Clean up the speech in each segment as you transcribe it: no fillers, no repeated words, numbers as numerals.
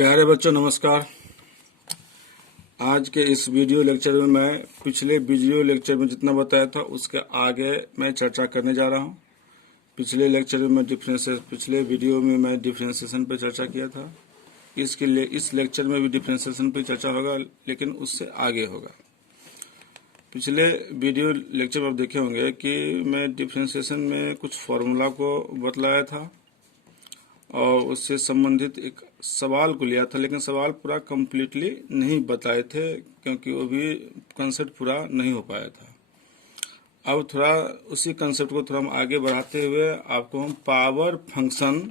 प्यारे बच्चों नमस्कार। आज के इस वीडियो लेक्चर में मैं पिछले वीडियो लेक्चर में जितना बताया था उसके आगे मैं चर्चा करने जा रहा हूं। पिछले वीडियो में मैं डिफरेंशिएशन पे चर्चा किया था। इसके लिए इस लेक्चर में भी डिफरेंशिएशन पे चर्चा होगा, लेकिन उससे आगे होगा। पिछले वीडियो लेक्चर में आप देखे होंगे कि मैं डिफरेंशिएशन में कुछ फॉर्मूला को बतलाया था और उससे संबंधित एक सवाल को लिया था, लेकिन सवाल पूरा कम्प्लीटली नहीं बताए थे क्योंकि वो भी कंसेप्ट पूरा नहीं हो पाया था। अब थोड़ा उसी कंसेप्ट को थोड़ा हम आगे बढ़ाते हुए आपको हम पावर फंक्शन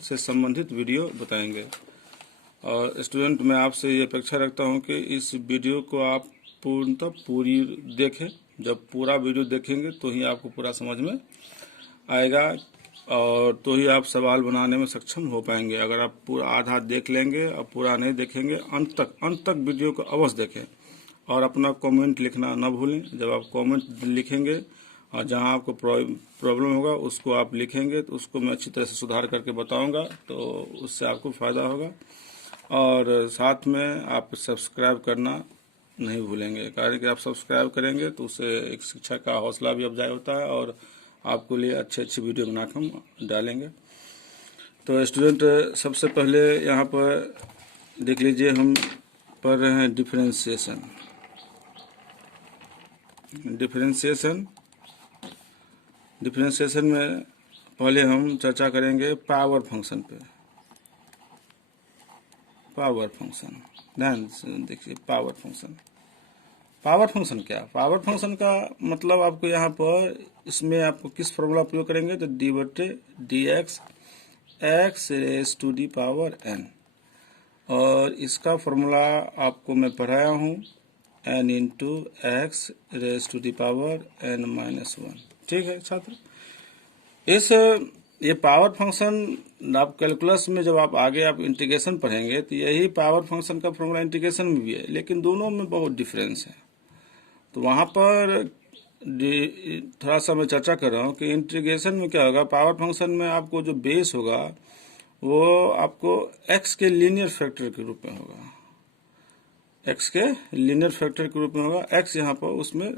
से संबंधित वीडियो बताएंगे। और स्टूडेंट, मैं आपसे ये अपेक्षा रखता हूँ कि इस वीडियो को आप पूर्णतः पूरी देखें। जब पूरा वीडियो देखेंगे तो ही आपको पूरा समझ में आएगा और तो ही आप सवाल बनाने में सक्षम हो पाएंगे। अगर आप पूरा आधा देख लेंगे और पूरा नहीं देखेंगे, अंत तक वीडियो को अवश्य देखें और अपना कमेंट लिखना न भूलें। जब आप कमेंट लिखेंगे और जहां आपको प्रॉब्लम होगा उसको आप लिखेंगे तो उसको मैं अच्छी तरह से सुधार करके बताऊंगा, तो उससे आपको फ़ायदा होगा। और साथ में आप सब्सक्राइब करना नहीं भूलेंगे, कारण कि आप सब्सक्राइब करेंगे तो उससे एक शिक्षा का हौसला भी अफजाई होता है और आपको लिए अच्छे वीडियो बनाकर हम डालेंगे। तो स्टूडेंट, सबसे पहले यहाँ पर देख लीजिए, हम पढ़ रहे हैं डिफरेंशिएशन। डिफरेंशिएशन में पहले हम चर्चा करेंगे पावर फंक्शन पे। पावर फंक्शन, ध्यान से देखिए। पावर फंक्शन क्या? पावर फंक्शन का मतलब आपको यहाँ पर इसमें आपको किस फॉर्मूला प्रयोग करेंगे तो डी/dx x raise to the power n, और इसका फॉर्मूला आपको मैं पढ़ाया हूँ n into X raise to the power n-1। ठीक है छात्र, ये पावर फंक्शन आप कैलकुलस में जब आप आगे आप इंटीग्रेशन पढ़ेंगे तो यही पावर फंक्शन का फॉर्मूला इंटीग्रेशन में भी है, लेकिन दोनों में बहुत डिफरेंस है। तो वहाँ पर थोड़ा सा मैं चर्चा कर रहा हूँ कि इंटीग्रेशन में क्या होगा। पावर फंक्शन में आपको जो बेस होगा वो आपको x के लीनियर फैक्टर के रूप में होगा। x यहाँ पर उसमें,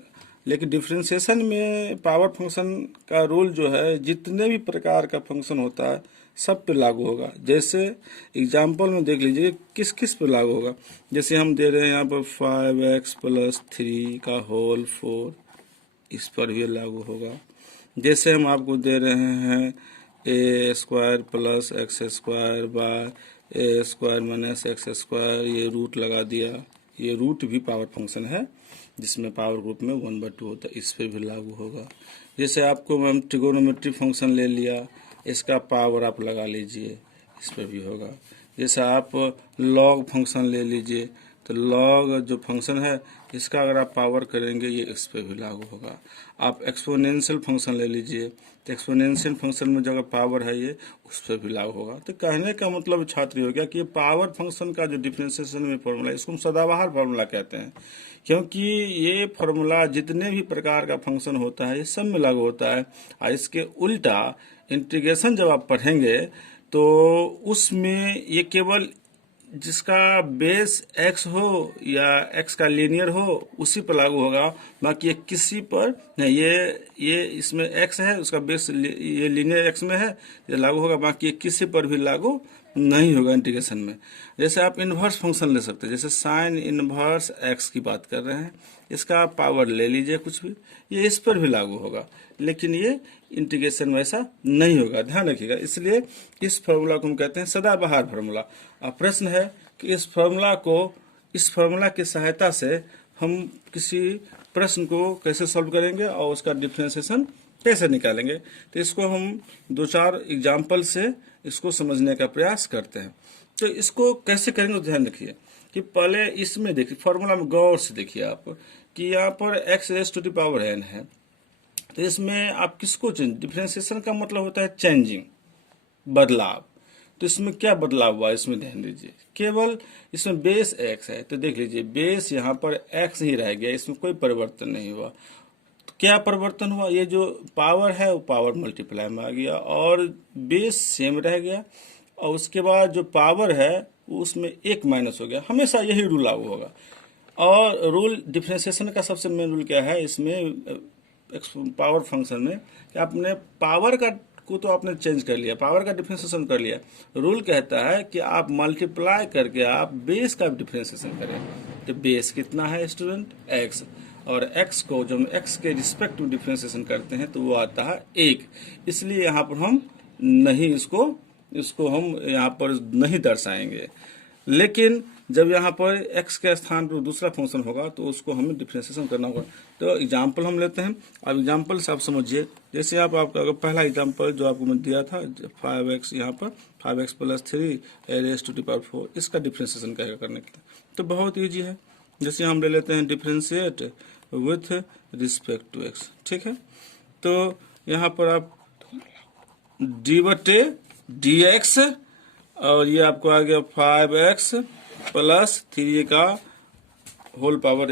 लेकिन डिफरेंशिएशन में पावर फंक्शन का रूल जो है जितने भी प्रकार का फंक्शन होता है सब पे लागू होगा। जैसे एग्जाम्पल में देख लीजिए किस किस पे लागू होगा। जैसे हम दे रहे हैं यहाँ पर 5x + 3 का होल 4, इस पर भी लागू होगा। जैसे हम आपको दे रहे हैं a² + x² bye a² - x², ये रूट लगा दिया। ये रूट भी पावर फंक्शन है जिसमें पावर ग्रुप में 1/2 होता है, इस पर भी लागू होगा। जैसे आपको हम ट्रिगोनोमेट्री फंक्शन ले लिया, इसका पावर आप लगा लीजिए, इस पर भी होगा। जैसे आप लॉग फंक्शन ले लीजिए, तो लॉग जो फंक्शन है इसका अगर आप पावर करेंगे ये इस पर भी लागू होगा। आप एक्सपोनेंशियल फंक्शन ले लीजिए, तो एक्सपोनेंशियल फंक्शन में जो अगर पावर है ये उस पर भी लागू होगा। तो कहने का मतलब छात्र हो गया कि ये पावर फंक्शन का जो डिफरेंशिएशन में फॉर्मूला है इसको हम सदाबहार फार्मूला कहते हैं, क्योंकि ये फार्मूला जितने भी प्रकार का फंक्शन होता है ये सब में लागू होता है। और इसके उल्टा इंटीग्रेशन जब आप पढ़ेंगे तो उसमें ये केवल जिसका बेस x हो या x का लीनियर हो उसी पर लागू होगा, बाकी ये किसी पर नहीं। ये इसमें x है, उसका बेस ये लीनियर x में है, ये लागू होगा, बाकी ये किसी पर भी लागू नहीं होगा इंटीग्रेशन में। जैसे आप इन्वर्स फंक्शन ले सकते हैं, जैसे साइन इन्वर्स x की बात कर रहे हैं, इसका आप पावर ले लीजिए कुछ भी, ये इस पर भी लागू होगा, लेकिन ये इंटीग्रेशन में ऐसा नहीं होगा, ध्यान रखिएगा। इसलिए इस फार्मूला को हम कहते हैं सदाबहार फार्मूला। अब प्रश्न है कि इस फार्मूला की सहायता से हम किसी प्रश्न को कैसे सॉल्व करेंगे और उसका डिफरेंशिएशन कैसे निकालेंगे। तो इसको हम 2-4 एग्जाम्पल से इसको समझने का प्रयास करते हैं। तो इसको कैसे करेंगे तो ध्यान रखिए कि पहले इसमें देखिए, फार्मूला में गौर से देखिए आप कि यहाँ पर x raise to the power n है। तो इसमें आप किसको डिफरेंशिएशन का मतलब होता है चेंजिंग, बदलाव। तो इसमें क्या बदलाव हुआ इसमें ध्यान दीजिए। केवल इसमें बेस x है, तो देख लीजिए बेस यहाँ पर x ही रह गया, इसमें कोई परिवर्तन नहीं हुआ। तो क्या परिवर्तन हुआ, ये जो पावर है वो पावर मल्टीप्लाई में आ गया और बेस सेम रह गया और उसके बाद जो पावर है उसमें एक माइनस हो गया, हमेशा यही रूल लागू होगा। और रूल डिफरेंशिएशन का सबसे मेन रूल क्या है इसमें पावर फंक्शन में, कि आपने पावर का को तो आपने चेंज कर लिया, पावर का डिफरेंशिएशन कर लिया, रूल कहता है कि आप मल्टीप्लाई करके आप बेस का डिफरेंशिएशन करें। तो बेस कितना है स्टूडेंट? x, और x को जब हम x के रिस्पेक्ट में डिफरेंशिएशन करते हैं तो वो आता है 1। इसलिए यहाँ पर हम नहीं इसको हम यहाँ पर नहीं दर्शाएंगे, लेकिन जब यहाँ पर x के स्थान पर दूसरा फंक्शन होगा तो उसको हमें डिफरेंशिएशन करना होगा। तो एग्जाम्पल हम लेते हैं। अब एग्जाम्पल से आप समझिए, जैसे आपका अगर पहला एग्जाम्पल जो आपको मैं दिया था 5x, यहाँ पर 5x + 3 raised to the power 4, इसका डिफरेंशिएशन क्या करने के लिए तो बहुत ईजी है। जैसे हम ले लेते हैं differentiate with respect to x, ठीक है। तो यहाँ पर आप d/dx और ये आपको आ गया 5x + 3 का whole power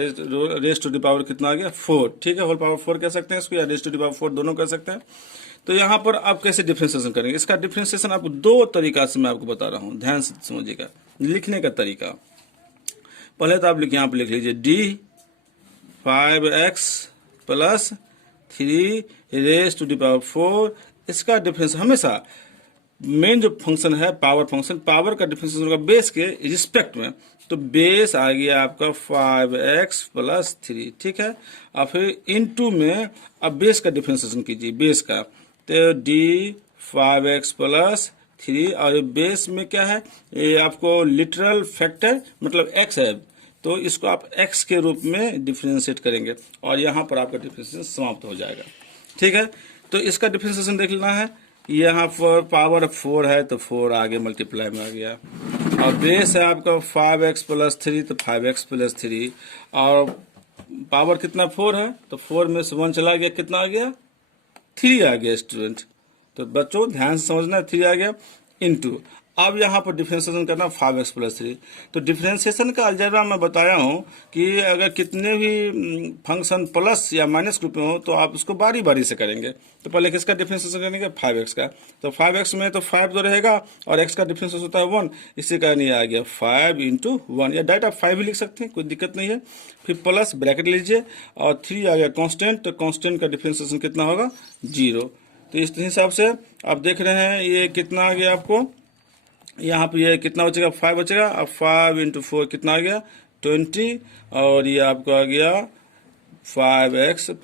raised to the power कितना आ गया 4, ठीक है। होल पावर 4 कह सकते हैं इसको, या रेस्ट टू द पावर 4 दोनों कह सकते हैं। तो यहाँ पर आप कैसे डिफरेंशिएशन करेंगे, इसका डिफरेंशिएशन आपको दो तरीका से मैं आपको बता रहा हूँ, ध्यान से समझिएगा। लिखने का तरीका, पहले तो आप यहाँ पर लिख लीजिए d 5x + 3 raised to the power 4, इसका डिफरेंस हमेशा मेन जो फंक्शन है पावर फंक्शन, पावर का डिफरेंशिएशन होगा बेस के रिस्पेक्ट में। तो बेस आ गया आपका 5x + 3, ठीक है। और फिर इनटू में अब बेस का डिफरेंशिएशन कीजिए, बेस का, तो d 5x + 3, और बेस में क्या है, ये आपको लिटरल फैक्टर मतलब x है, तो इसको आप x के रूप में डिफरेंशिएट करेंगे और यहाँ पर आपका डिफरेंशिएशन समाप्त हो जाएगा, ठीक है। तो इसका डिफरेंशिएशन देख लेना है, यहाँ पर पावर 4 है तो 4 आगे मल्टीप्लाई में आ गया, और बेस है आपका 5x + 3 तो 5x + 3, और पावर कितना 4 है तो 4 में से 1 चला गया, कितना आ गया 3 आ गया स्टूडेंट। तो बच्चों ध्यान से समझना, 3 आ गया इनटू, अब यहाँ पर डिफरेंशिएशन करना 5x + 3। तो डिफरेंशिएशन का अलजेब्रा मैं बताया हूँ कि अगर कितने भी फंक्शन प्लस या माइनस ग्रुप में हो तो आप उसको बारी बारी से करेंगे। तो पहले किसका डिफरेंशिएशन करेंगे 5x का, तो 5x में तो 5 तो रहेगा और x का डिफरेंशिएशन होता है 1, इसी कारण ये आ गया 5 × 1, या डायरेक्ट आप 5 भी लिख सकते हैं, कोई दिक्कत नहीं है। फिर प्लस ब्रैकेट लीजिए और 3 आ गया कांस्टेंट, तो कांस्टेंट का डिफरेंशिएशन कितना होगा 0। तो इस हिसाब से आप देख रहे हैं ये कितना आ गया आपको, यहाँ पे ये कितना बचेगा 5 बचेगा, अब 5 × 4 कितना आ गया 20, और ये आपको आ गया 5x +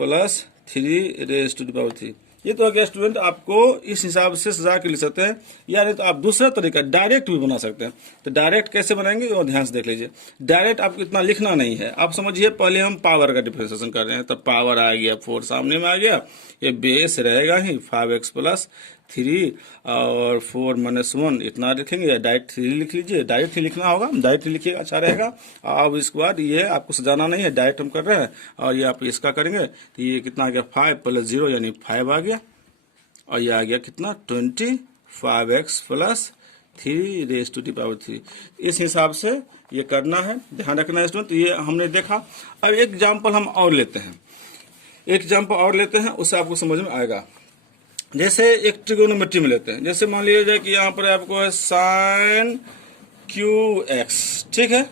3 raised to the power 3। ये तो आ गया स्टूडेंट, आपको इस हिसाब से सजा के लिख सकते हैं, या नहीं तो आप दूसरा तरीका डायरेक्ट भी बना सकते हैं। तो डायरेक्ट कैसे बनाएंगे वो ध्यान से देख लीजिए। डायरेक्ट आपको इतना लिखना नहीं है, आप समझिए पहले हम पावर का डिफरेंशिएशन कर रहे हैं, तो पावर आ गया 4 सामने में आ गया, ये बेस रहेगा ही 5x + 3 और 4 - 1 इतना लिखेंगे, या डायरेक्ट 3 लिख लीजिए, डायरेक्ट 3 लिखना होगा, डायरेक्ट 3 लिखिएगा अच्छा रहेगा। अब इसके बाद ये आपको सजाना नहीं है, डायरेक्ट हम कर रहे हैं, और ये आप इसका करेंगे तो ये कितना आ गया 5 + 0 यानी 5 आ गया, और ये आ गया कितना 20 5x + 3 raised to the power 3। इस हिसाब से ये करना है, ध्यान रखना है स्टूडेंट। ये हमने देखा। अब एक एग्जाम्पल हम और लेते हैं, एक एग्जाम्पल और लेते हैं, उससे आपको समझ में आएगा। जैसे एक ट्रिगोनोमेट्री में लेते हैं, जैसे मान लीजिए कि यहाँ पर आपको है sin qx, ठीक है।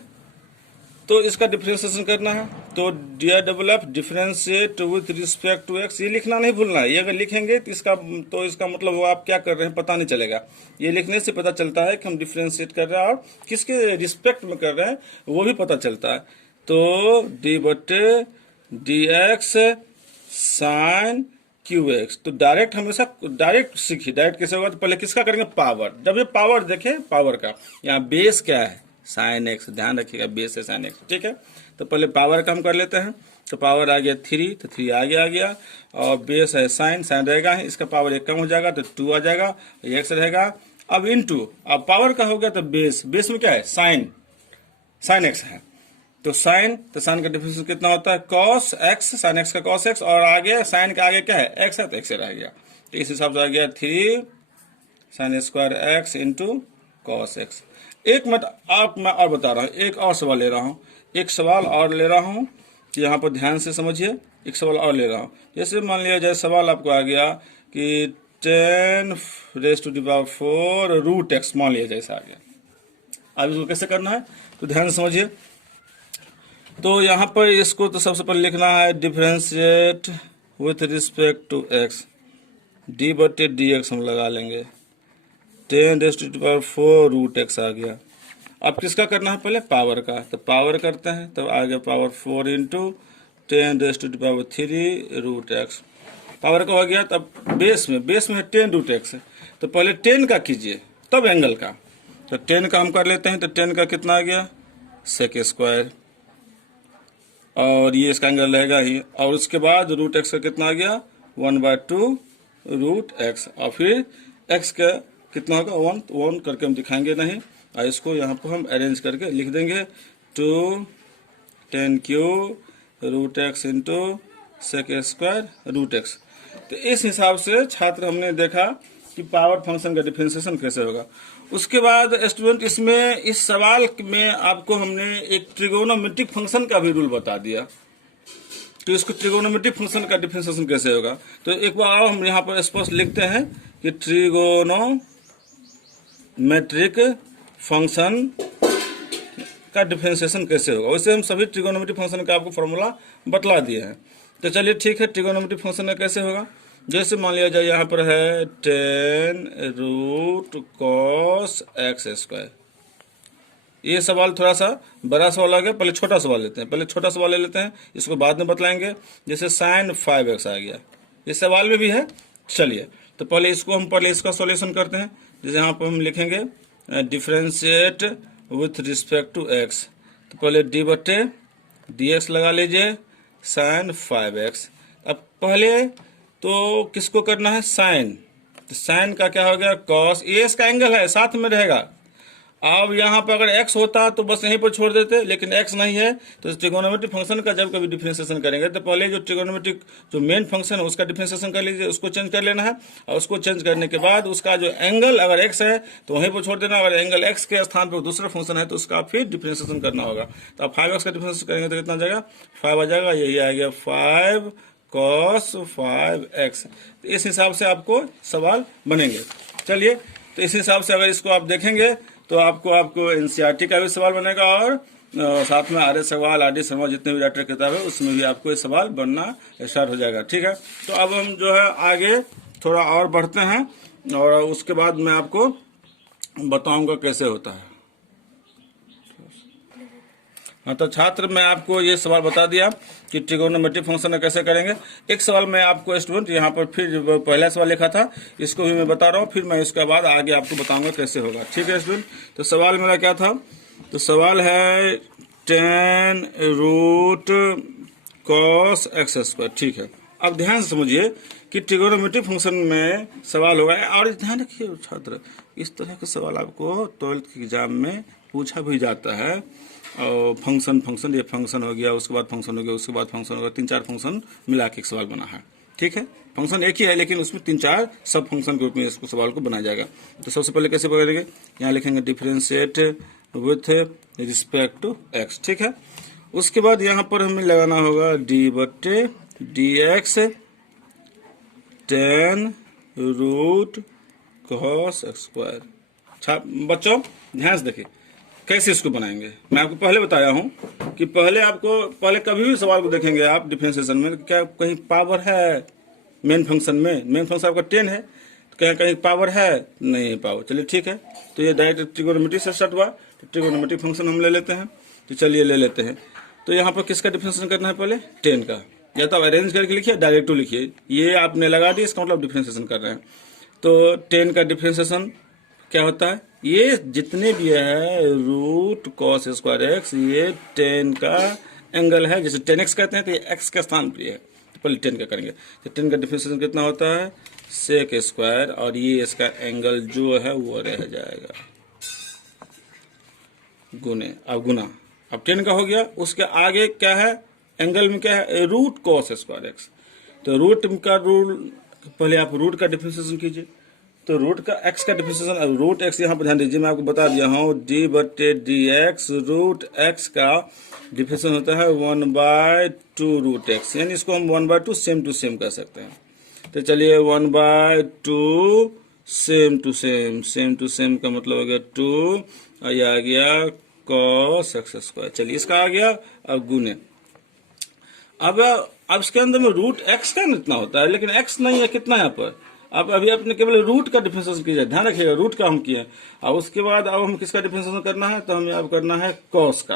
तो इसका डिफरेंशिएशन करना है, तो DF differentiate with respect to x, ये लिखना नहीं भूलना है। ये अगर लिखेंगे तो इसका मतलब वो आप क्या कर रहे हैं पता नहीं चलेगा। ये लिखने से पता चलता है कि हम डिफरेंशिएट कर रहे हैं और किसके रिस्पेक्ट में कर रहे हैं वो भी पता चलता है। तो d/dx sin qx, तो डायरेक्ट हमेशा डायरेक्ट सीखिए, डायरेक्ट कैसे होगा, तो पहले किसका करेंगे पावर। जब ये पावर देखें पावर का, यहाँ बेस क्या है sin x, ध्यान रखिएगा बेस है sin x, ठीक है। तो पहले पावर का हम कर लेते हैं, तो पावर आ गया 3, तो 3 आगे आ गया, और बेस है sin रहेगा, इसका पावर 1 कम हो जाएगा तो 2 आ जाएगा, x रहेगा। अब इनटू, अब पावर का हो गया तो बेस में क्या है sin x है, तो साइन का डिफरेंशिएशन कितना होता है cos x, sin x का cos x, और आगे साइन के आगे क्या है x है, तो x रह गया। तो इस हिसाब से आ गया 3 sin² x × cos x। एक मिनट मैं और बता रहा हूँ, एक और सवाल ले रहा हूँ, एक सवाल और ले रहा हूँ, यहाँ पर ध्यान से समझिए, एक सवाल और ले रहा हूँ। जैसे मान लिया जाए सवाल आपको आ गया कि 10⁴ रूट एक्स मान लिया जाए, ऐसा आ गया। अब इसको कैसे करना है तो ध्यान से समझिए। तो यहाँ पर इसको तो सबसे पहले लिखना है differentiate with respect to X, D बटे डी एक्स हम लगा लेंगे, 10⁴ रूट एक्स आ गया। अब किसका करना है पहले, पावर का, तो पावर करते हैं, तो आ गया power 4 into 10⁻³ root X. Power का हो गया, तब बेस में है 10 रूट एक्स, तो पहले 10 का कीजिए तब एंगल का, तो 10 का हम कर लेते हैं, तो 10 का कितना आ गया सेक स्क्वायर, और ये इसका एंगल रहेगा ही, और उसके बाद रूट एक्स का कितना आ गया 1/2 रूट एक्स, और फिर एक्स का कितना होगा 1 करके हम दिखाएंगे नहीं, और इसको यहाँ पर हम अरेंज करके लिख देंगे 2 root X into sec square root X. तो इस हिसाब से छात्र हमने देखा कि पावर फंक्शन का डिफरेंशिएशन कैसे होगा। उसके बाद स्टूडेंट इसमें इस सवाल में आपको हमने एक ट्रिगोनोमेट्रिक फंक्शन का भी रूल बता दिया, तो इसको ट्रिगोनोमेट्रिक फंक्शन का डिफरेंशिएशन कैसे होगा। तो एक बार और हम यहाँ पर स्पष्ट लिखते हैं कि ट्रिगोनोमेट्रिक फंक्शन का डिफरेंशिएशन कैसे होगा। वैसे हम सभी ट्रिगोनोमेट्रिक फंक्शन का आपको फॉर्मूला बतला दिए हैं। तो चलिए ठीक है, ट्रिगोनोमेट्रिक फंक्शन का कैसे होगा। जैसे मान लिया जाए यहाँ पर है 10 रूट कॉस एक्स स्क्वायर। ये सवाल थोड़ा सा बड़ा सवाल आ गया, पहले छोटा सवाल लेते हैं, पहले छोटा सवाल ले लेते हैं, इसको बाद में बतलाएंगे। जैसे sin 5x आ गया, इस सवाल में भी है। चलिए तो पहले इसका सॉल्यूशन करते हैं। जैसे यहाँ पर हम लिखेंगे differentiate with respect to X, तो पहले डी बटे डी एक्स लगा लीजिए sin 5x। अब पहले तो किसको करना है साइन, तो साइन का क्या हो गया कॉस, ये इसका एंगल है साथ में रहेगा। अब यहाँ पर अगर x होता तो बस यहीं पर छोड़ देते, लेकिन x नहीं है, तो ट्रिगोनोमेट्रिक फंक्शन का जब कभी डिफरेंशिएशन करेंगे तो पहले जो ट्रिगोनोमेट्रिक जो मेन फंक्शन है उसका डिफरेंशिएशन कर लीजिए, उसको चेंज कर लेना है, और उसको चेंज करने के बाद उसका जो एंगल अगर x है तो वहीं पर छोड़ देना, अगर एंगल x के स्थान पर दूसरा फंक्शन है तो उसका फिर डिफरेंशिएशन करना होगा। तो अब 5x का डिफरेंशिएशन करेंगे तो कितना आ जाएगा 5 आ जाएगा, यही आ गया 5 cos 5x। तो इस हिसाब से आपको सवाल बनेंगे। चलिए तो इस हिसाब से अगर इसको आप देखेंगे तो आपको एनसीईआरटी का भी सवाल बनेगा, और साथ में आर्य सवाल आर डी शर्मा जितने भी राइटर किताब है उसमें भी आपको ये सवाल बनना स्टार्ट हो जाएगा। ठीक है, तो अब हम जो है आगे थोड़ा और बढ़ते हैं, और उसके बाद मैं आपको बताऊंगा कैसे होता है। हाँ, तो छात्र मैं आपको ये सवाल बता दिया कि ट्रिगोनोमेट्रिक फंक्शन कैसे करेंगे। एक सवाल मैं आपको स्टूडेंट यहाँ पर फिर पहला सवाल लिखा था, इसको भी मैं बता रहा हूँ, फिर मैं इसके बाद आगे आपको बताऊंगा कैसे होगा। ठीक है स्टूडेंट, तो सवाल मेरा क्या था, तो सवाल है 10 रूट कॉस एक्स स्क्वायर। ठीक है, अब ध्यान से समझिए कि ट्रिगोनोमेट्रिक फंक्शन में सवाल होगा, और ध्यान रखिए छात्र इस तरह के सवाल आपको 12th एग्जाम में पूछा भी जाता है। और फंक्शन ये फंक्शन हो गया, उसके बाद फंक्शन हो गया, उसके बाद फंक्शन हो गया, 3-4 फंक्शन मिला के एक सवाल बना है। ठीक है, फंक्शन एक ही है लेकिन उसमें 3-4 सब फंक्शन के रूप में इसको सवाल को बनाया जाएगा। तो सबसे पहले कैसे करेंगे, यहाँ लिखेंगे differentiate with respect to X. ठीक है, उसके बाद यहाँ पर हमें लगाना होगा डी बटे D X 10 root cos X square. बच्चों ध्यान से देखिए कैसे इसको बनाएंगे। मैं आपको पहले बताया हूं कि पहले कभी भी सवाल को देखेंगे आप डिफरेंशिएशन में, क्या कहीं पावर है मेन फंक्शन में, मेन फंक्शन आपका 10 है, तो कहीं पावर है नहीं है पावर। चलिए ठीक है, तो ये डायरेक्ट ट्रिगोनोमेट्री से स्टार्ट हुआ, तो ट्रिगोनोमेट्रिक फंक्शन हम ले लेते हैं। तो चलिए ले लेते हैं। तो यहाँ पर किसका डिफरेंशिएशन करना है पहले 10 का, या तो आप अरेंज करके लिखिए डायरेक्ट लिखिए, ये आपने लगा दिया इसका मतलब डिफरेंशिएशन कर रहे हैं। तो 10 का डिफरेंशिएशन क्या होता है, ये जितने भी है रूट कॉस स्क्वायर एक्स, ये 10 का एंगल है, जैसे 10x कहते हैं तो ये x के स्थान पर है, तो पहले 10 का करेंगे। तो 10 का डिफरेंशिएशन कितना होता है सेक स्क्वायर, और ये इसका एंगल जो है वो रह जाएगा गुना। अब 10 का हो गया, उसके आगे क्या है एंगल में क्या है रूट कॉस स्क्वायर एक्स। तो रूट का रूल पहले आप रूट का डिफरेंशिएशन कीजिए, तो रूट का x का डिफरेंशिएशन, रूट x यहाँ पर ध्यान दीजिए मैं आपको बता दिया हूँ डी बटे डी एक्स, रूट x का डिफरेंशिएशन होता है 1/2 रूट x, यानी इसको हम 1/2 सेम टू सेम कर सकते हैं। तो चलिए 1/2 same to same, same to same का मतलब हो गया 2 और ये आ गया cos x स्क्वायर। चलिए इसका आ गया, अब गुने। अब इसके अंदर में रूट x का इतना होता है, लेकिन x नहीं है कितना यहाँ पर। अब अभी आपने केवल रूट का डिफरेंशिएशन किया, ध्यान रखिएगा रूट का हम किए। अब उसके बाद अब हम किसका डिफरेंशिएशन करना है, तो हमें अब करना है cos का।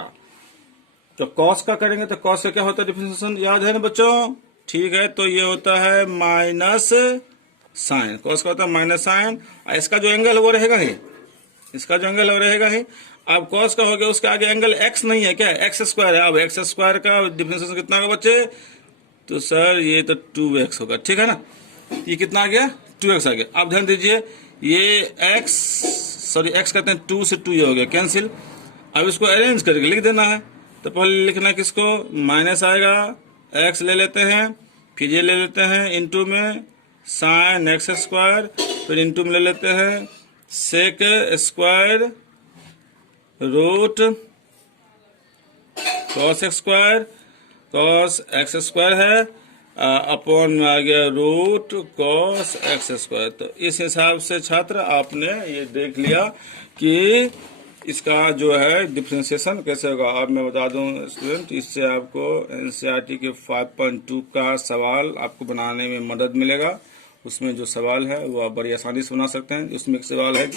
तो cos का करेंगे तो cos का क्या होता है डिफरेंशिएशन, याद है ना बच्चों? ठीक है, तो ये होता है माइनस साइन, cos का होता है माइनस साइन, और इसका जो एंगल है वो रहेगा ही, इसका जो एंगल है वो रहेगा ही। अब cos का हो गया, उसके आगे एंगल x नहीं है, क्या x स्क्वायर है। अब x स्क्वायर का डिफरेंशिएशन कितना होगा बच्चे, तो सर ये तो 2x होगा, ठीक है ना। ये कितना आ गया, 2x आ गया। अब ध्यान दीजिए ये x कहते हैं 2 से 2 ये हो गया कैंसिल। अब इसको अरेंज करके लिख देना है, तो पहले लिखना है किसको, माइनस आएगा, x ले लेते हैं, फिर ये ले लेते हैं इंटू में साइन x स्क्वायर, फिर इंटू में ले लेते हैं sec square root cos x square, cos x square है अपॉन में आ गया रूट cos x स्क्वायर। तो इस हिसाब से छात्र आपने ये देख लिया कि इसका जो है डिफरेंशिएशन कैसे होगा। अब मैं बता दूं स्टूडेंट, इससे आपको एनसीईआरटी के 5.2 का सवाल आपको बनाने में मदद मिलेगा। उसमें जो सवाल है वो आप बड़ी आसानी से बना सकते हैं। उसमें एक सवाल है,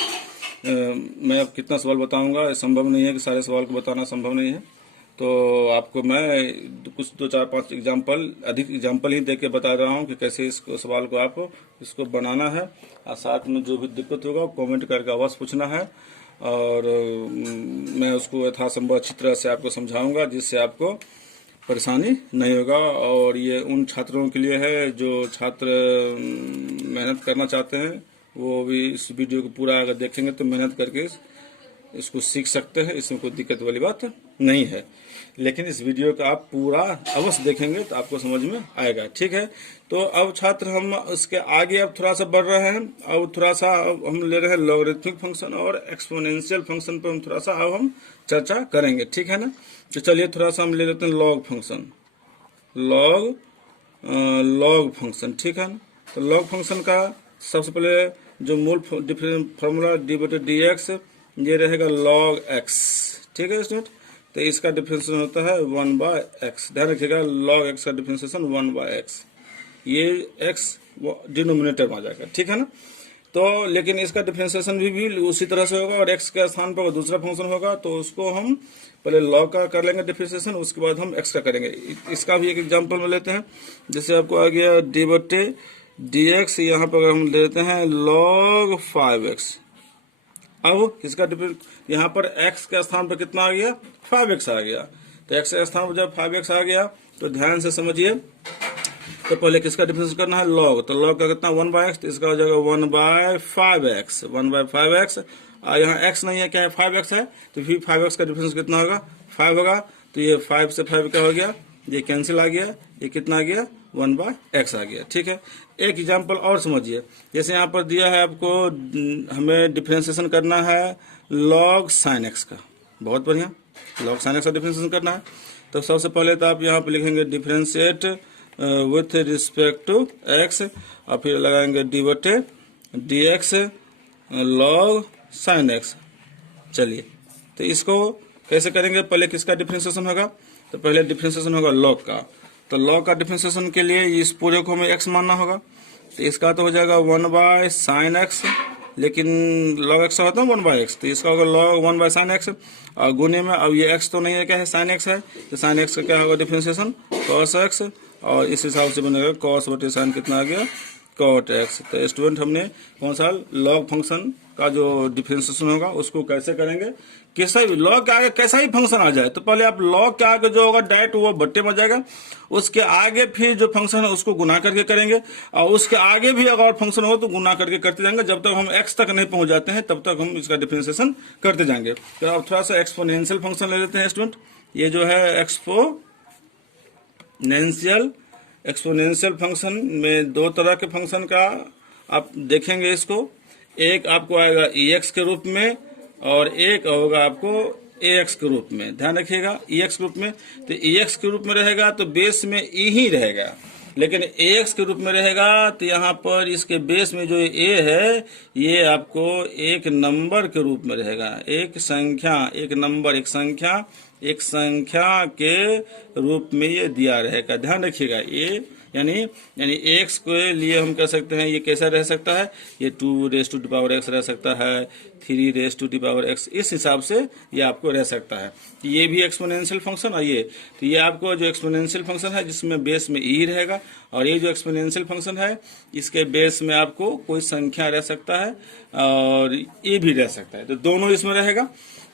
मैं अब कितना सवाल बताऊंगा, संभव नहीं है कि सारे सवाल को बताना संभव नहीं है, तो आपको मैं कुछ 2, 4, 5 एग्जाम्पल, अधिक एग्जाम्पल ही देके बता रहा हूँ कि कैसे इसको सवाल को आप इसको बनाना है। और साथ में जो भी दिक्कत होगा कमेंट करके अवश्य पूछना है, और मैं उसको यथासंभव अच्छी तरह से आपको समझाऊंगा जिससे आपको परेशानी नहीं होगा। और ये उन छात्रों के लिए है जो छात्र मेहनत करना चाहते हैं, वो भी इस वीडियो को पूरा अगर देखेंगे तो मेहनत करके इसको सीख सकते हैं, इसमें कोई दिक्कत वाली बात नहीं है। लेकिन इस वीडियो का आप पूरा अवश्य देखेंगे तो आपको समझ में आएगा, ठीक है। तो अब छात्र हम उसके आगे अब थोड़ा सा बढ़ रहे हैं। अब थोड़ा सा अब हम ले रहे हैं लॉगरिथमिक फंक्शन और एक्सपोनेंशियल फंक्शन पर हम थोड़ा सा अब हम चर्चा करेंगे, ठीक है ना। तो चलिए थोड़ा सा हम ले लेते हैं लॉग फंक्शन, लॉग फंक्शन, ठीक है ना। तो लॉग फंक्शन का सबसे पहले जो मूल फॉर्मूला d/dx ये रहेगा log x, ठीक है स्टूडेंट। तो इसका डिफरेंशिएशन होता है 1/x, ध्यान रखिएगा log x का डिफरेंशिएशन 1/x, ये x डिनोमिनेटर में आ जाएगा, ठीक है ना। तो लेकिन इसका डिफरेंशिएशन भी उसी तरह से होगा, और x के स्थान पर दूसरा फंक्शन होगा, तो उसको हम पहले log का कर लेंगे डिफरेंशिएशन, उसके बाद हम x का करेंगे। इसका भी एक एग्जाम्पल में लेते हैं, जैसे आपको आ गया d/dx, यहाँ पर हम ले लेते हैं log 5x। अब इसका यहाँ पर x के स्थान पर कितना आ गया, 5x आ गया। तो x के स्थान पर जब 5x आ गया तो ध्यान से समझिए, तो पहले किसका डिफरेंस करना है, log। तो log का कितना 1/x, तो इसका हो जाएगा 1/5x, 1/5x। और यहाँ x नहीं है, क्या है 5x है, तो फिर 5x का डिफरेंस कितना होगा, 5 होगा। तो ये 5 से 5 क्या हो गया, ये कैंसिल आ गया, ये कितना आ गया 1/x आ गया, ठीक है। एक एग्जाम्पल और समझिए, जैसे यहाँ पर दिया है आपको, हमें डिफरेंशिएशन करना है log sin x का, बहुत बढ़िया, log sin x का डिफरेंशिएशन करना है। तो सबसे पहले तो आप यहाँ पर लिखेंगे differentiate with respect to x, और फिर लगाएंगे d/dx log sin x। चलिए तो इसको कैसे करेंगे, पहले किसका डिफरेंशिएशन होगा, तो पहले डिफरेंशिएशन होगा log का। तो log का डिफरेंशिएशन के लिए इस पूरे को हमें x मानना होगा, तो इसका तो हो जाएगा 1/sin x, लेकिन log x होता है 1/x, तो इसका होगा log 1/sin x। और गुने में अब ये x तो नहीं है, क्या है sin x है, तो sin x का क्या होगा डिफरेंशिएशन cos x, और इस हिसाब से बनेगा cos/sin कितना आ गया cot x। तो स्टूडेंट हमने कौन सा log फंक्शन का जो डिफरेंशिएशन होगा उसको कैसे करेंगे, कैसा भी log के आगे कैसा ही फंक्शन आ जाए, तो पहले आप log के आगे जो होगा डायरेक्ट वो बट्टे में जाएगा, उसके आगे फिर जो फंक्शन है उसको गुना करके करेंगे, और उसके आगे भी अगर फंक्शन हो तो गुना करके करते जाएंगे, जब तक हम x तक नहीं पहुंच जाते हैं तब तक हम इसका डिफरेंशिएशन करते जाएंगे। तो अब थोड़ा सा एक्सपोनेंशियल फंक्शन ले लेते हैं स्टूडेंट। ये जो है एक्सपोनेंशियल फंक्शन में दो तरह के फंक्शन का आप देखेंगे इसको, एक आपको आएगा ex के रूप में और एक होगा आपको ax के रूप में। ध्यान रखिएगा ex के रूप में, तो ex के रूप में रहेगा तो बेस में e ही रहेगा, लेकिन ax के रूप में रहेगा तो यहाँ पर इसके बेस में जो a है ये आपको एक नंबर के रूप में रहेगा, एक संख्या, एक नंबर, एक संख्या के रूप में ये दिया रहेगा। ध्यान रखिएगा, ये यानी x के लिए हम कह सकते हैं ये कैसा रह सकता है, ये 2 raise to the power x रह सकता है, 3 raise to the power x, इस हिसाब से ये आपको रह सकता है। तो ये भी एक्सपोनेंशियल फंक्शन, और तो ये आपको जो एक्सपोनेंशियल फंक्शन है जिसमें बेस में e रहेगा, और ये जो एक्सपोनेंशियल फंक्शन है इसके बेस में आपको कोई संख्या रह सकता है और ए भी रह सकता है, तो दोनों इसमें रहेगा।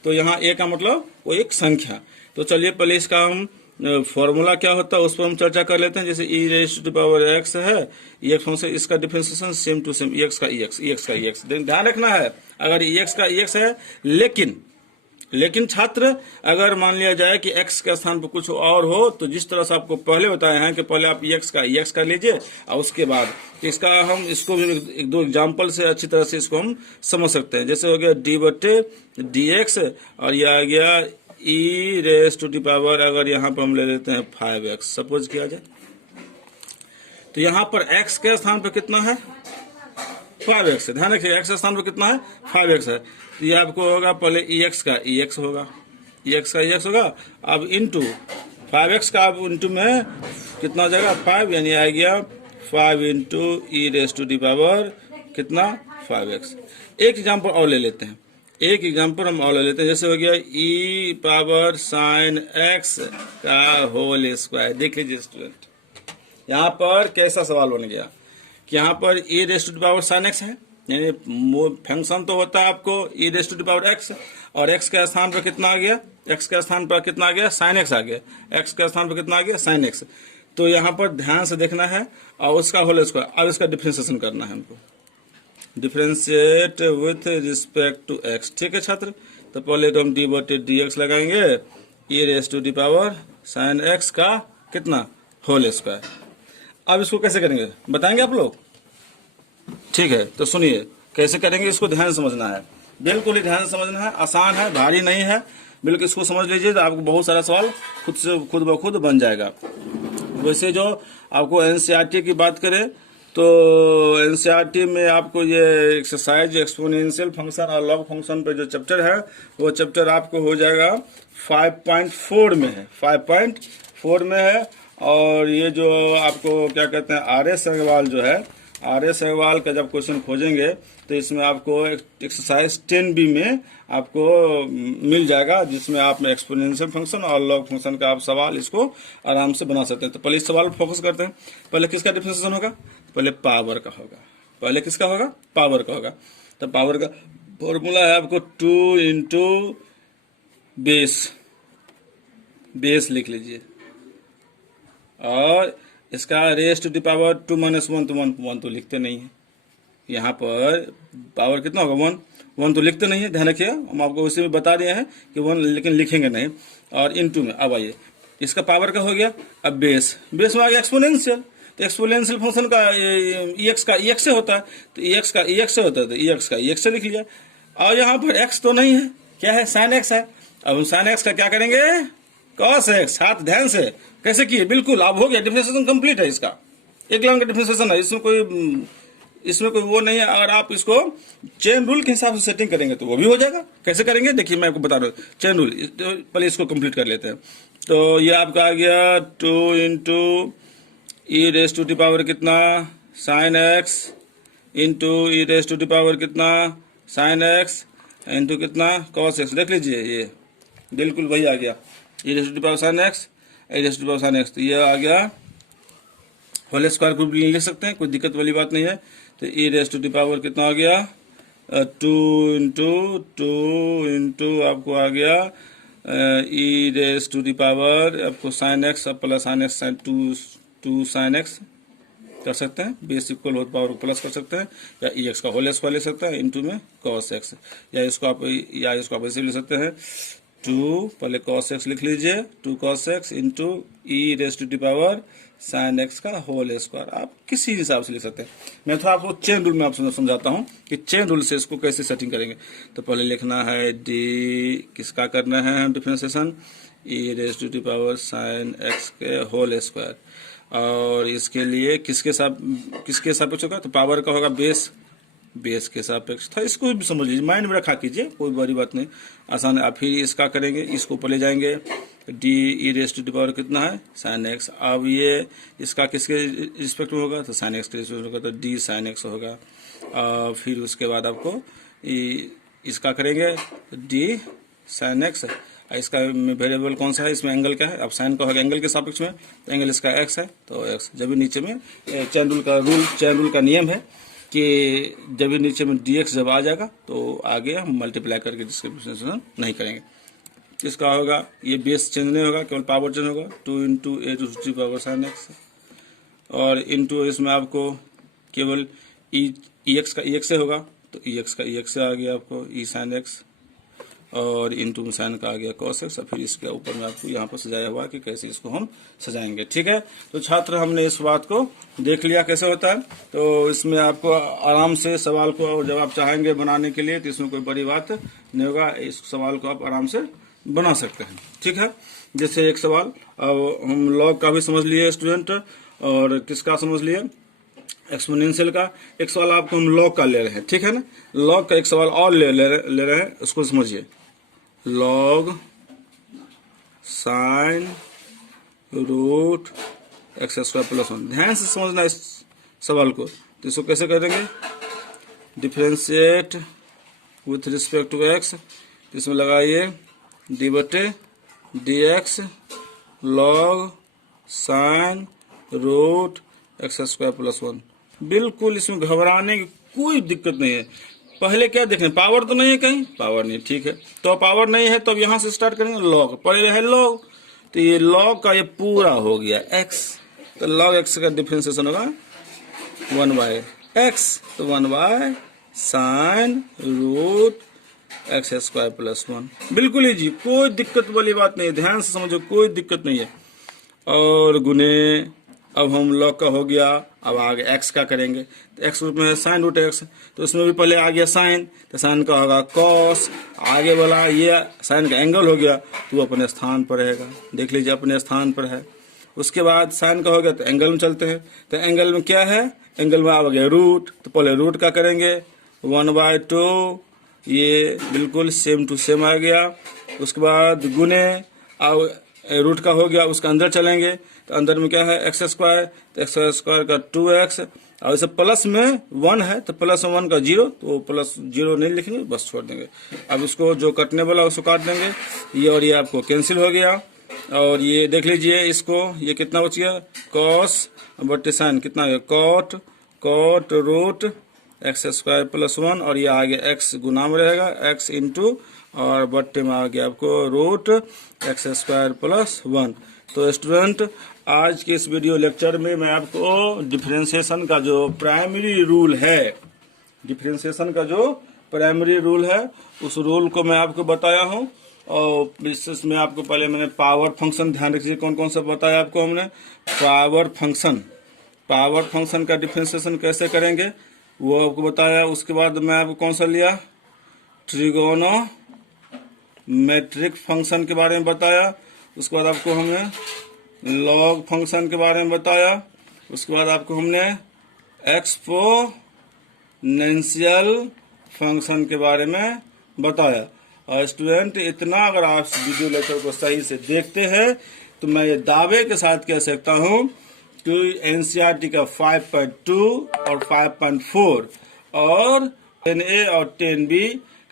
तो यहाँ ए का मतलब वो एक संख्या। तो चलिए पहले इसका हम फॉर्मूला क्या होता है उस पर हम चर्चा कर लेते हैं। जैसे e raise to the power x है, ex फंक्शन, इसका differentiation same to same, ex का ex। ध्यान रखना है, अगर ex का ex है, लेकिन छात्र अगर मान लिया जाए कि x के स्थान पर कुछ और हो, तो जिस तरह से आपको पहले बताए हैं कि पहले आप ex का ex कर लीजिए और उसके बाद इसको भी एक दो एग्जाम्पल से अच्छी तरह से इसको हम समझ सकते हैं। जैसे हो गया d/dx, और ये आ गया e raise to the power, अगर यहाँ पर हम ले लेते हैं 5x सपोज किया जाए, तो यहाँ पर x के स्थान पर कितना है, 5x। ध्यान रखिए, x के स्थान पर कितना है, 5x है। तो ये आपको होगा पहले ex का ex होगा, अब इंटू 5x का, अब इंटू में कितना हो जाएगा, 5, यानी आ गया 5 into E raise to the power कितना, 5x। एक एग्जाम्पल और ले लेते हैं, जैसे हो गया e पावर साइन x का होल स्क्वायर। देख लीजिए स्टूडेंट, यहाँ पर कैसा सवाल बन गया कि यहाँ पर e raise to the power sine x है, यानी फंक्शन तो होता है आपको e raise to the power x, और x के स्थान पर कितना आ गया, साइन x आ गया, x के स्थान पर कितना आ गया, साइन x। तो यहाँ पर ध्यान से देखना है और उसका होल स्क्वायर, अब इसका डिफरेंशिएशन करना है हमको, differentiate with respect to x। ठीक है छात्र, तो पहले तो हम d/dx लगाएंगे, e raise to the power sine x का कितना, होल स्क्वायर। अब इसको कैसे करेंगे बताएंगे आप लोग, ठीक है? तो सुनिए कैसे करेंगे, इसको ध्यान समझना है, बिल्कुल ही ध्यान समझना है, आसान है, भारी नहीं है, बिल्कुल इसको समझ लीजिए तो आपको बहुत सारा सवाल खुद ब खुद बन जाएगा। वैसे जो आपको एनसीईआरटी की बात करें तो एनसीईआरटी में आपको ये एक्सरसाइज एक्सपोनेंशियल फंक्शन और लॉग फंक्शन पे जो चैप्टर है वो चैप्टर आपको हो जाएगा 5.4 में है, 5.4 में है। और ये जो आपको क्या कहते हैं आर.एस. अग्रवाल जो है, आर.एस. अग्रवाल का जब क्वेश्चन खोजेंगे तो इसमें आपको एक्सरसाइज 10B में आपको मिल जाएगा, जिसमें आप एक्सपोनेंशियल फंक्शन और लॉग फंक्शन का आप सवाल इसको आराम से बना सकते हैं। तो पहले इस सवाल पर फोकस करते हैं। पहले किसका डिफरेंशिएशन होगा, पहले पावर का होगा, पहले किसका होगा, पावर का होगा। तो पावर का फॉर्मूला है आपको 2 इंटू बेस लिख लीजिए, और इसका रेज़ टू द पावर 2 - 1 तो 1 तो लिखते नहीं है, यहाँ पर पावर कितना होगा 1 तो लिखते नहीं है। ध्यान रखिए, हम आपको उसी में बता दिए हैं कि 1 लेकिन लिखेंगे नहीं। और इनटू में अब आइए, इसका पावर का हो गया, अब बेस में आ गया एक्सपोनेंशियल। तो एक्सपोनेंशियल फंक्शन का एक्स का एक्स से होता है, तो एक्स का एक्स से होता है, तो एक्स का एक्स से लिख लिया। और यहाँ पर एक्स तो नहीं है, क्या है, साइन एक्स है। अब हम साइन एक्स का क्या करेंगे, कॉस एक्स। हाथ ध्यान से कैसे किए, बिल्कुल अब हो गया, डिफरेंशिएशन कंप्लीट है, इसका एक लाइन का डिफरेंशिएशन है, इसमें कोई वो नहीं है। अगर आप इसको चेन रूल के हिसाब से सेटिंग करेंगे तो वो भी हो जाएगा। कैसे करेंगे देखिए, मैं आपको बता रहा हूँ, चेन रूल पहले इसको कंप्लीट कर लेते हैं। तो ये आपका आ गया 2 into E raise to the power कितना, sine X, into E raise to the power कितना, साइन एक्स, इंटू कितना, कॉस एक्स। देख लीजिए ये बिल्कुल वही आ गया, E raise to the power sine X, E raise to the power sine X. तो ये आ गया होल स्क्वायर ग्रुप लिख सकते हैं, कोई दिक्कत वाली बात नहीं है। तो E raise to the power कितना आ गया, 2 इंटू आपको आ गया E raise to the power आपको sine X plus sine X, sine 2 sine X कर सकते हैं, बेस इक्वल हो पावर को प्लस कर सकते हैं, या ई एक्स का होल स्क्वायर ले सकते हैं, इंटू में कॉस एक्स, या इसको आप ऐसे ले सकते हैं, 2 पहले कॉस एक्स लिख लीजिए, 2 cos x into E raise to the power sine x का होल स्क्वायर। आप किसी हिसाब से लिख सकते हैं। मैं थोड़ा आपको चेन रूल में आप समझाता हूँ कि चेन रूल से इसको कैसे सेटिंग करेंगे। तो पहले लिखना है डी, किसका करना है differentiation, e raise to the power sine x के होल स्क्वायर। और इसके लिए किसके सापेक्ष होगा, तो पावर का होगा बेस के सापेक्ष था। इसको भी समझ लीजिए, माइंड में रखा कीजिए, कोई बड़ी बात नहीं, आसान है। आप फिर इसका करेंगे, इसको ऊपर ले जाएंगे, d e raise to the power कितना है साइन एक्स। अब ये इसका किसके रिस्पेक्ट में होगा, तो साइन एक्स के रिस्पेक्ट में होगा, तो डी साइन एक्स होगा। फिर उसके बाद आपको इसका करेंगे डी साइन एक्स। इसका वेरिएबल कौन सा है, इसमें एंगल क्या है, अब साइन का होगा एंगल के सापेक्ष में, तो एंगल इसका एक्स है, तो एक्स। जब भी नीचे में चैन रूल का नियम है कि जब भी नीचे में dx जब आ जाएगा तो आगे हम मल्टीप्लाई करके डिस्क्रिप्शन नहीं करेंगे। इसका होगा, ये बेस चेंज नहीं होगा, केवल पावर चेंज होगा, 2 into e to the power sine x, और इंटू इसमें आपको केवल एक्स का एक्स से होगा, तो एक्स का एक्स से आ गया आपको ई साइन एक्स, और इंटू साइन का आ गया कॉस एक्स। और फिर इसके ऊपर में आपको यहाँ पर सजाया हुआ कि कैसे इसको हम सजाएंगे। ठीक है, तो छात्र हमने इस बात को देख लिया कैसे होता है। तो इसमें आपको आराम से सवाल को जब आप चाहेंगे बनाने के लिए, तो इसमें कोई बड़ी बात नहीं होगा, इस सवाल को आप आराम से बना सकते हैं। ठीक है, जैसे एक सवाल, अब हम लॉग का भी समझ लिए स्टूडेंट, और किसका समझ लिए, एक्सपोनेंशियल का। एक सवाल आपको हम लॉग का ले रहे हैं, ठीक है ना, लॉग का एक सवाल और ले रहे हैं, उसको समझिए। Log sine root x square plus 1, ध्यान से समझना इस सवाल को। तो इसको कैसे करेंगे, differentiate with respect to x, इसमें लगाइए डी बटे D x log sine root x square plus 1। बिल्कुल इसमें घबराने की कोई दिक्कत नहीं है। पहले क्या देखें, पावर तो नहीं है, कहीं पावर नहीं, ठीक है, तो पावर नहीं है तो अब यहां से स्टार्ट करेंगे लॉग, पहले है लॉग, तो ये लॉग का ये पूरा हो गया एक्स, तो लॉग एक्स का डिफरेंशिएशन होगा 1 बाय एक्स, तो 1 by sine root x square plus 1। बिल्कुल ही जी, कोई दिक्कत वाली बात नहीं, ध्यान से समझो, कोई दिक्कत नहीं है। और गुने, अब हम लॉग का हो गया, अब आगे एक्स का करेंगे, तो एक्स रूप में है साइन रूट एक्स, तो उसमें भी पहले आ गया साइन, तो साइन का होगा कॉस, आगे वाला ये साइन का एंगल हो गया, तो वो अपने स्थान पर रहेगा, देख लीजिए अपने स्थान पर है। उसके बाद साइन का हो गया तो एंगल में चलते हैं, तो एंगल में क्या है, एंगल में आ गया रूट, तो पहले रूट का करेंगे 1/2, ये बिल्कुल सेम टू सेम आ गया। उसके बाद गुने, अब रूट का हो गया, उसका अंदर चलेंगे, तो अंदर में क्या है एक्स स्क्वायर, तो एक्स स्क्वायर का 2x, और इसे प्लस में 1 है, तो प्लस 1 का 0, तो प्लस 0 नहीं लिखेंगे, बस छोड़ देंगे। अब इसको जो कटने वाला उसको काट देंगे, ये और ये आपको कैंसिल हो गया। और ये देख लीजिए, इसको ये कितना बच गया, कॉस बटे साइन कितना है, cot root x square plus 1, और ये आगे एक्स गुना में रहेगा, एक्स इंटू और बट्टे में आ गया आपको रूट एक्स स्क्वायर प्लस 1। तो स्टूडेंट, आज के इस वीडियो लेक्चर में मैं आपको डिफरेंशिएशन का जो प्राइमरी रूल है, डिफरेंशिएशन का जो प्राइमरी रूल है, उस रूल को मैं आपको बताया हूँ। और विशेष में आपको पहले मैंने पावर फंक्शन, ध्यान रखिए कौन कौन सा बताया आपको हमने, पावर फंक्शन का डिफरेंशिएशन कैसे करेंगे वो आपको बताया। उसके बाद मैं आपको कौन सा लिया, ट्रिगोनोमेट्रिक फंक्शन के बारे में बताया। उसके बाद आपको हमने लॉग फंक्शन के बारे में बताया। उसके बाद आपको हमने एक्सपोनेंशियल फंक्शन के बारे में बताया। और स्टूडेंट, इतना अगर आप वीडियो लेक्चर को सही से देखते हैं तो मैं ये दावे के साथ कह सकता हूँ कि एनसीईआरटी का 5.2 और 5.4 और 10A और 10B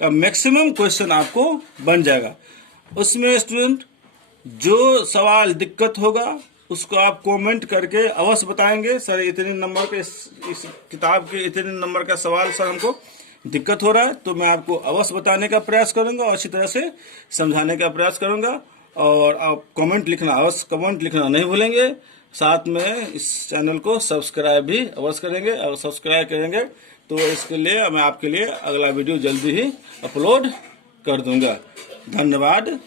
का मैक्सिमम क्वेश्चन आपको बन जाएगा। उसमें स्टूडेंट जो सवाल दिक्कत होगा उसको आप कमेंट करके अवश्य बताएंगे, सर इतने नंबर के इस किताब के इतने नंबर का सवाल सर हमको दिक्कत हो रहा है, तो मैं आपको अवश्य बताने का प्रयास करूंगा और अच्छी तरह से समझाने का प्रयास करूंगा। और आप कमेंट लिखना, अवश्य कमेंट लिखना नहीं भूलेंगे। साथ में इस चैनल को सब्सक्राइब भी अवश्य करेंगे, और सब्सक्राइब करेंगे तो इसके लिए मैं आपके लिए अगला वीडियो जल्दी ही अपलोड कर दूंगा। धन्यवाद।